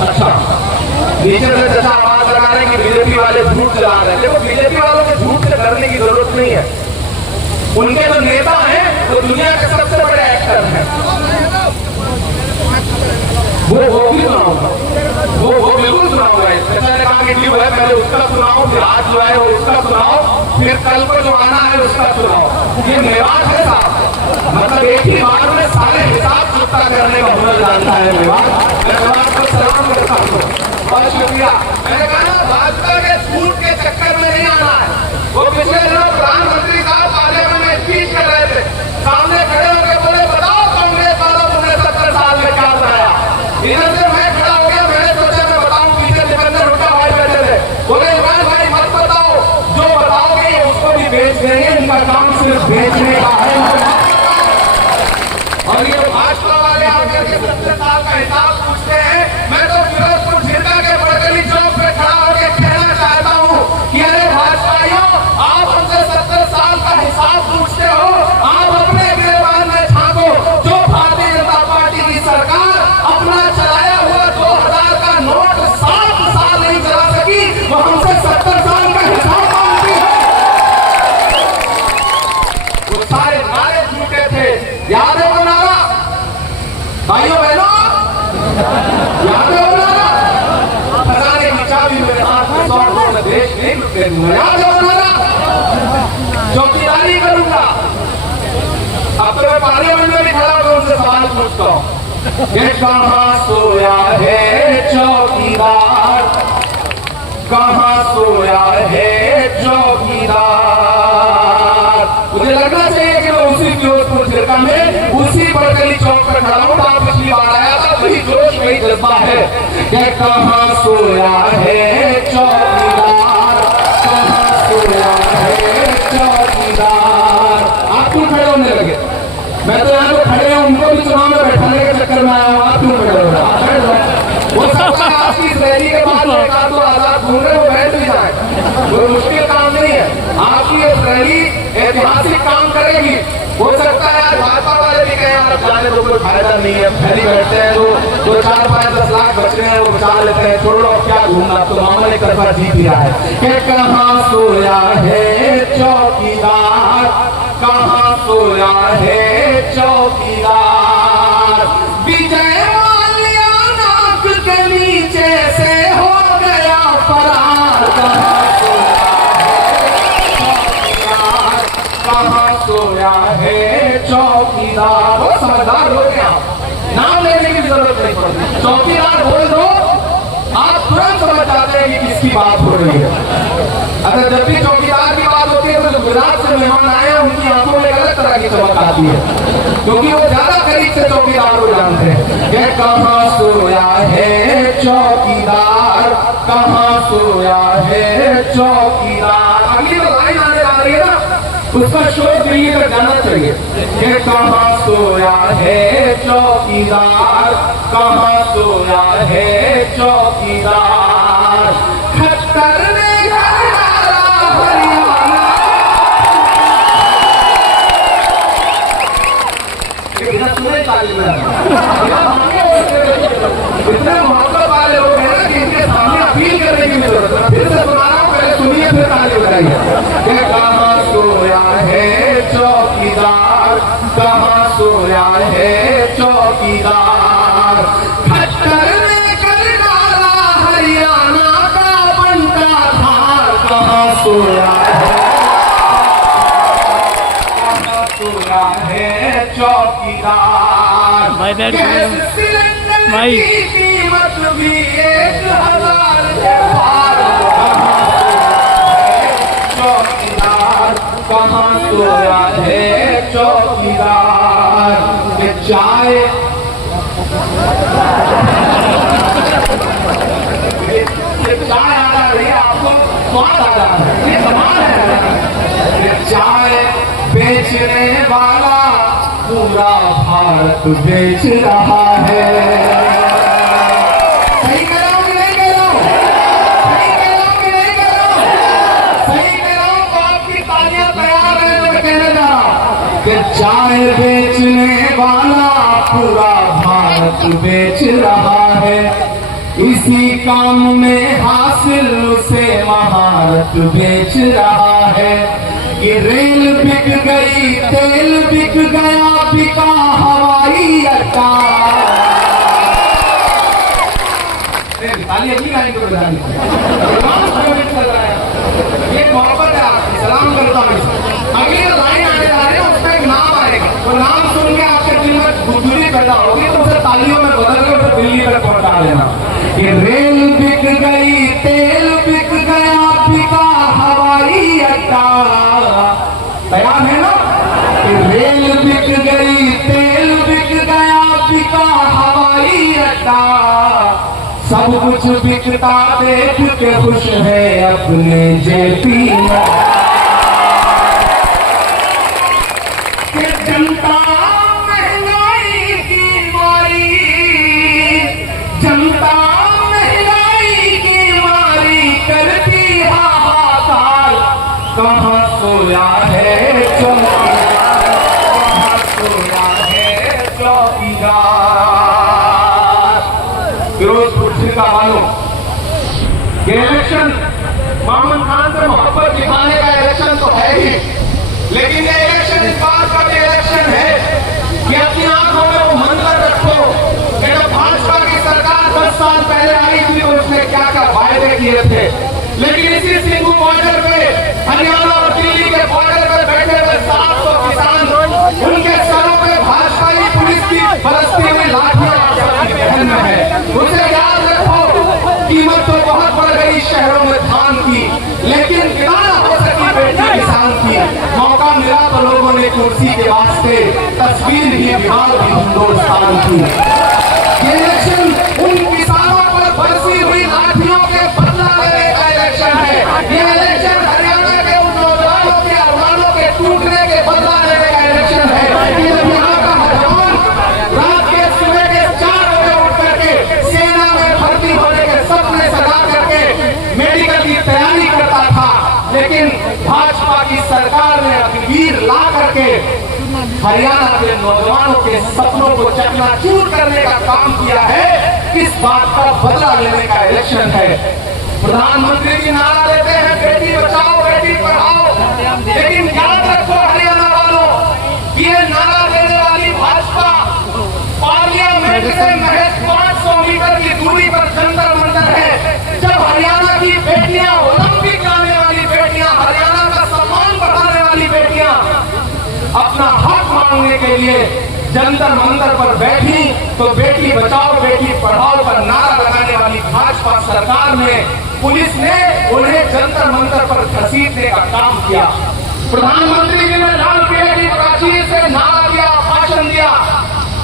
अच्छा, नीचे से जैसा आवाज लगा रहे हैं कि बीजेपी वाले झूठ चला रहे हैं। देखो, बीजेपी वालों को झूठ से डरने की जरूरत नहीं है। उनके जो नेता हैं वो दुनिया के सबसे बड़े एक्टर हैं। वो भी सुनाऊंगा, वो बिल्कुल सुनाऊंगा। मैंने कहा कि ठीक है, पहले उसका सुनाओ, फिर आज जो है वो उसका सुनाओ, फिर कल को जो आना है उसका सुनाओ। ये मेवाड़ है साहब, मतलब एक ही बार में सारे हिसाब चुकता करने का हुनर जानता है मेवाड़। मैं मेवाड़ को सलाम करता हूँ, बहुत शुक्रिया। मैंने कहा भाजपा के झूठ के चक्कर में नहीं आना है। वो पिछले दिनों प्रधानमंत्री साहब पार्लियामेंट में स्पीच कर रहे थे, सामने खड़े होकर बोले, बताओ कांग्रेस वालों तुमने 70 साल में क्या बनाया। इधर से मैं खड़ा हो गया, मैंने सोचा मैं बताऊं, पीछे सिकंदर उठा भाई बैठे थे, बोले इमरान भाई मत बताओ, जो बताओगे उसको भी बेच देंगे, इनका काम सिर्फ बेचने का है। और ये भाजपा वाले आकर के 70 साल का हिसाब पूछते हैं। मैं तो फिरोजपुर झिरका के बड़गली चौक पे खड़ा होकर कहना चाहता हूँ कि अरे भाजपाइयों, आप हमसे 70 साल का हिसाब पूछते हो, आप अपने गिरबान में झांको। जो भारतीय जनता पार्टी की सरकार अपना चलाया हुआ 2000 का नोट 7 साल नहीं चला सकी, वो हमसे 70 साल का हिसाब मांगती है। वो सारे नारे झूठे थे, याद है वो नारा भाइयों बहनों, याद है वो नारा, खजाने की चाबी मेरे हाथ में, 100 में देश नहीं लुटे दूंगा, याद है वो नारा, चौकीदारी करूंगा। अब तो मैं पार्लियामेंट में भी खड़ा होकर उनसे सवाल पूछता हूँ, ये कहाँ सोया है चौकीदार, कहाँ सोया है चौकीदार। मुझे लगना चाहिए कि मैं उसी फिरोजपुर झिरका में उसी बड़गली चौक पर खड़ा हूँ। आप पिछली बार आया था, वही जोश वही जज्बा है। ये कहाँ सोया है चौकीदार, कहाँ सोया है चौकीदार। आप क्यों खड़े होने लगे? मैं तो यहाँ जो खड़े हैं उनको भी चुनाव में बैठाने के चक्कर में आया हूँ, आप क्यों खड़े हो रहे? वो सबका आपकी इस रैली के बाद एक आध दो आजाद घूम रहे, वो बैठ भी जाए, कोई मुश्किल काम नहीं है। आपकी ये रैली ऐतिहासिक काम करेगी। हो सकता है आज भाजपा वाले भी कहें यार जाने तो कोई फायदा नहीं है, फैली बैठते हैं तो 4, 5, 10 लाख बचते हैं वो बचा लेते हैं, छोड़ो अब क्या घूमना, तो मामले एक तरफा जीत दिया है। कि कहाँ सोया है चौकीदार, कहाँ सोया है चौकीदार। विजय माल्या नाक के नीचे से हो गया फरार, कहाँ सोया है चौकीदार। वो समझदार हो गया, नाम लेने की जरूरत नहीं पड़ती, चौकीदार बोल दो आप तुरंत समझ जाते हैं कि किसकी बात हो रही है। अगर जब भी चौकीदार की बात होती है तो गुजरात से मेहमान आए हैं, उनकी आंखों में अलग तरह की चमक आती है, क्योंकि वो ज्यादा करीब से चौकीदार को जानते हैं। ये कहाँ सोया है चौकीदार, कहाँ सोया है चौकीदार। अगली तो लाइन आने जा रही है ना, उसका शोध दिल्ली तक जाना चाहिए। कि कहाँ सोया है चौकीदार, कहाँ सोया है चौकीदार। खट्टर ने हरियाणा, इतने मोहब्बत वाले लोग हैं कि इनके सामने अपील करने की जरूरत है। फिर से सुना रहा हूँ, पहले सुनिए फिर ताली बजाइए। कहाँ सोया है चौकीदार, कहाँ सोया है चौकीदार। खट्टर ने कर डाला हरियाणा का बनता धार, कहाँ सोया है, कहाँ सोया है चौकीदार। गैस सिलेंडर की कीमत भी 1000 के पार, कहाँ सोया है चौकीदार। चाय चाय आ रही है, आपको स्वाद आ रहा है, ये समान है। चाय बेचने वाला पूरा भारत बेच रहा है। सही कह रहा हूं कि नहीं कह रहा हूं? सही कह रहा हूं कि नहीं कह रहा हूं? सही कह रहा हूं तो आपकी तालियां तैयार है। मैं कहने जा रहा हूं कि चाय बेचने वाला पूरा भारत बेच रहा है। इसी काम में हासिल उसे महारत बेच रहा है। ये रेल बिक गई, तेल बिक गया, बिका हवाई अड्डा। ये मोहब्बत है आपकी, सलाम करता हूँ। अगली लाइन आने जा रही है, उसका एक नाम आएगा, वो नाम सुन के आपके दिल में गुदगुदी पैदा होगी, तो उसे तालियों में बदल के उसे दिल्ली तक पहुंचा देना। कि रेल बिक गई, तेल बिक गया, बिका हवाई अड्डा। तैयार है ना? कि रेल बिक गई, तेल बिक गया, बिका हवाई अड्डा। सब कुछ बिकता देख के खुश है अपने जेपी में। जनता महंगाई की मारी, जनता महंगाई की मारी करती हाहाकार। कहाँ सोया है चौकीदार, कहाँ सोया है चौकीदार। फिरोजपुर जिला वालों, ये इलेक्शन मोहम्मद खान से मोहब्बत दिखाने का इलेक्शन तो है ही, लेकिन ये इलेक्शन इस बात का भी इलेक्शन है कि अपनी आंखों में वो मंजर रखो कि जब भाजपा की सरकार 10 साल पहले आई थी तो उसने क्या क्या वायदे किए थे। लेकिन इसी सिंघू बॉर्डर पे, हरियाणा और दिल्ली के बॉर्डर पे बैठे हुए 700 किसान, उनके सरों पे भाजपाई पुलिस की बरसती हुई लाठियां पहन में है। उसे याद रखो, कीमत तो बहुत बढ़ गई शहरों में धान की, लेकिन कितना हो सकी बेटी किसान की। मौका मिला तो लोगों ने कुर्सी के वास्ते तस्वीर ही बिहार की हिंदुस्तान की। ये इलेक्शन उन किसानों पर बरसी हुई लाठियों के बदला लेने का इलेक्शन है। ये इलेक्शन हरियाणा के उन नौजवानों के अरमानों के टूटने के बदला लेने का इलेक्शन है। कि जब यहाँ का नौजवान रात के सुबह के 4 बजे उठ करके सेना में भर्ती होने के सपने सजा करके मेडिकल की तैयारी करता था, लेकिन भाजपा की सरकार ने अग्निवीर ला करके हरियाणा के नौजवानों के सपनों को चकनाचूर करने का काम किया है। इस बात का बदला लेने का इलेक्शन है। प्रधानमंत्री जी नारा देते हैं बेटी बचाओ बेटी पढ़ाओ, लेकिन याद रखो हरियाणा वालों, ये नारा देने वाली भाजपा पार्लियामेंट से महज 500 मीटर की दूरी पर जंतर मंतर है। जब हरियाणा की बेटियां, ओलंपिक जाने वाली बेटियां, हरियाणा का सम्मान बढ़ाने वाली बेटियां अपना हक मांगने के लिए जंतर मंतर पर बैठी, तो बेटी बचाओ बेटी पढ़ाओ पर नारा लगाने वाली भाजपा सरकार ने, पुलिस ने उन्हें जंतर मंतर पर घसीटने का काम किया। प्रधानमंत्री जी ने लाल किले की प्राचीर से नारा दिया, भाषण दिया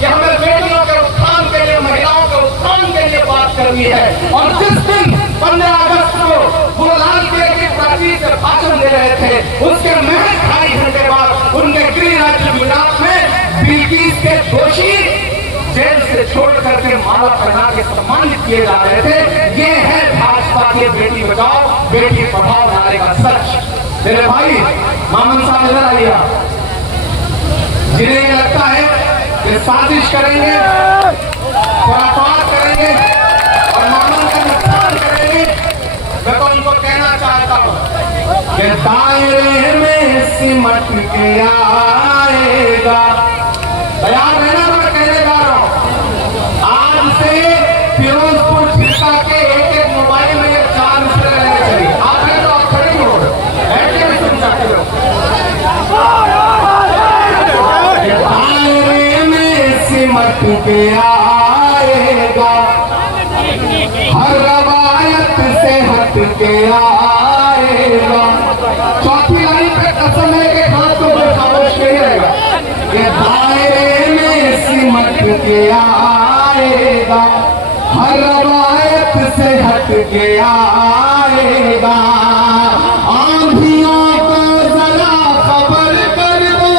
कि हमें बेटियों के उत्थान के लिए, महिलाओं के उत्थान के लिए बात करनी है। और जिस दिन 15 अगस्त को वो लाल किले की प्राचीर से भाषण दे रहे थे, उसके महज 2.5 घंटे बाद उनके गृह राज्य गुजरात में बिल्किस के दोषी जेल से छोड़ करके माला पहना के सम्मानित किए जा रहे थे। ये है भाजपा के बेटी बचाओ बेटी पढ़ाओ नारे का सच। मेरे भाई मामन साहब इधर आइए। जिन्हें लगता है कि साजिश करेंगे, खुराफात करेंगे और मामन का नुकसान करेंगे, मैं तो उनको कहना चाहता हूं कि दायरे में सिमट के आएगा। तैयार रहना, मैं कहने जा रहा हूं। आज से फिरोजपुर जिला के एक मोबाइल में ये 4 मिसरे रहने चाहिए। आप हैं तो आप खड़े हो, बैठ के भी सुन सकते हो। दायरे में सिमट के आएगा, हर रवायत से हट के आएगा। चौथी लाइन पे कसम है कि हाथ को खामोश नहीं रहेगा। ये दायरे में सिमट के आएगा, हर रवायत से हट के आएगा। आंधियों को जरा खबर कर दो,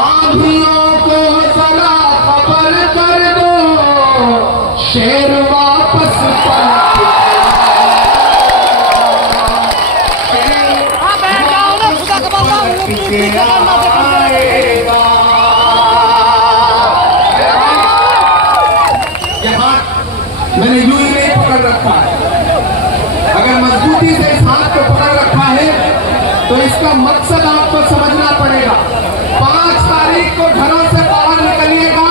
आंधियों को जरा खबर कर दो, शेर वापस यहाँ मैंने यूं ही नहीं पकड़ रखा है। अगर मजबूती से इस हाथ को पकड़ रखा है तो इसका मकसद आपको समझना पड़ेगा। 5 तारीख को घरों से बाहर निकलिएगा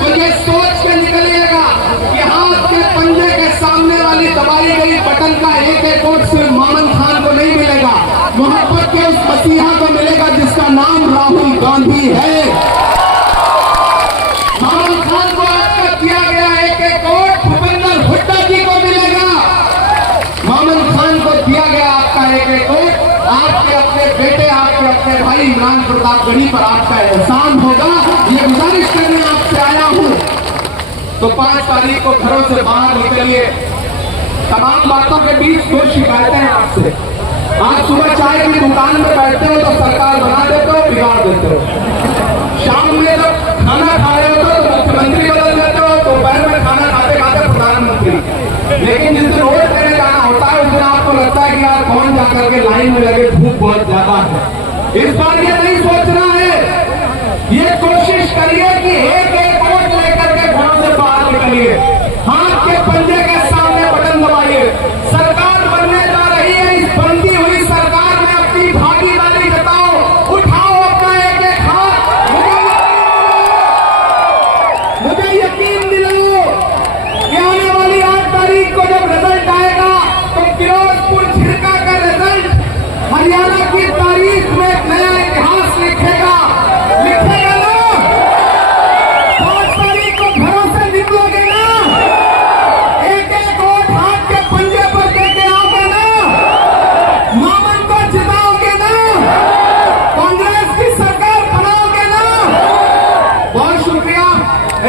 तो ये सोच के निकलिएगा कि हाथ के पंजे के सामने वाली दबाई गई बटन का एक वोट सिर्फ मोमन खान को नहीं मिलेगा, मोहब्बत के उस मसीहा को मिलेगा जिसका नाम राहुल गांधी है। मोमन खान को आपका दिया गया एक वोट भूपेंद्र हुड्डा जी को मिलेगा। मोमन खान को दिया गया आपका एक वोट आपके अपने बेटे, आपके अपने भाई इमरान प्रतापगढ़ी पर आपका एहसान होगा। ये गुजारिश करने आपसे आया हूं। तो 5 तारीख को घरों से बाहर निकलिए। तमाम बातों के बीच 2 शिकायतें हैं आपसे। आज सुबह चाय की दुकान में बैठते हो तो सरकार बना देते हो, बिगाड़ देते हो। शाम में जब खाना खा रहे हो तो मुख्यमंत्री बदल देते हो, दोपहर में खाना खाते खाते प्रधानमंत्री। लेकिन जिस दिन वोट देने जाना होता है उस दिन आपको लगता है कि यार कौन जाकर के लाइन में लगे, धूप बहुत ज्यादा है। इस बार ये नहीं सोचना है, ये कोशिश करिए कि एक वोट लेकर के घरों से बाहर निकलिए, हाथ के पंजे के सामने बटन दबाइए। सरकार बनने जा रही है, इस बनती हुई सरकार में अपनी भागीदारी जताओ, उठाओ अपना एक हाथ। मुझे यकीन दिलाओ कि आने वाली 8 तारीख को जब रिजल्ट आएगा तो फिरोजपुर झिरका का रिजल्ट हरियाणा की तारीख में एक नया इतिहास लिखेगा ना। 5 तारीख को घरों से निकलोगे ना, एक वोट हाथ के पंजे पर देके आओगे ना, मोमन को जिताओगे ना, कांग्रेस की सरकार बनाओगे ना। बहुत शुक्रिया।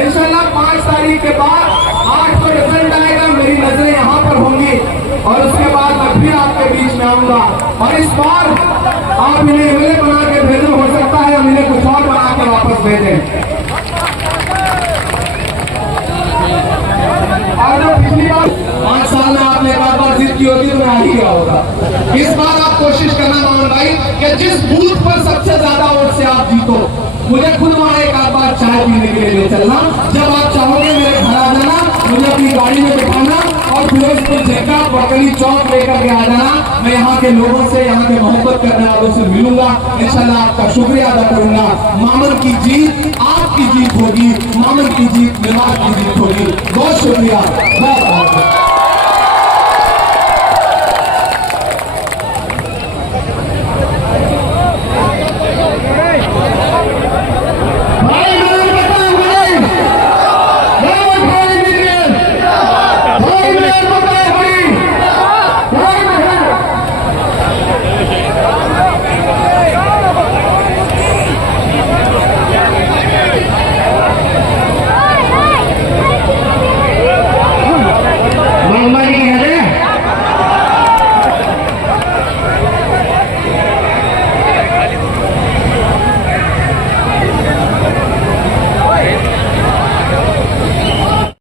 इंशाल्लाह 5 तारीख के बाद 8 को रिजल्ट आएगा, मेरी नजरें यहाँ पर होंगी और उसके बाद मैं फिर आपके बीच में आऊंगा। और इस बार आप इन्हें एमएलए बना के भेजो, हो सकता है हम इन्हें कुछ और बना के वापस भेजें। और जो पिछली बार 5 साल में आपने एक बार जिद की होगी तो मैं आ ही गया होगा। इस बार आप कोशिश करना मोहन भाई कि जिस बूथ पर सबसे ज्यादा वोट से आप जीतो, मुझे खुद वहां एक आध बार चाय पीने के लिए ले चलना। जब आप चाहोगे मेरे घर आ जाना, मुझे अपनी गाड़ी में बिठाना और फिरोजपुर झिरका बकरी चौक लेकर के आ जाना। मैं यहाँ के लोगों से, यहाँ के मोहब्बत करने वालों से मिलूंगा। इंशाल्लाह आपका शुक्रिया अदा करूंगा। मामन की जीत आपकी जीत होगी, मामन की जीत मेवाड़ की जीत होगी। बहुत शुक्रिया।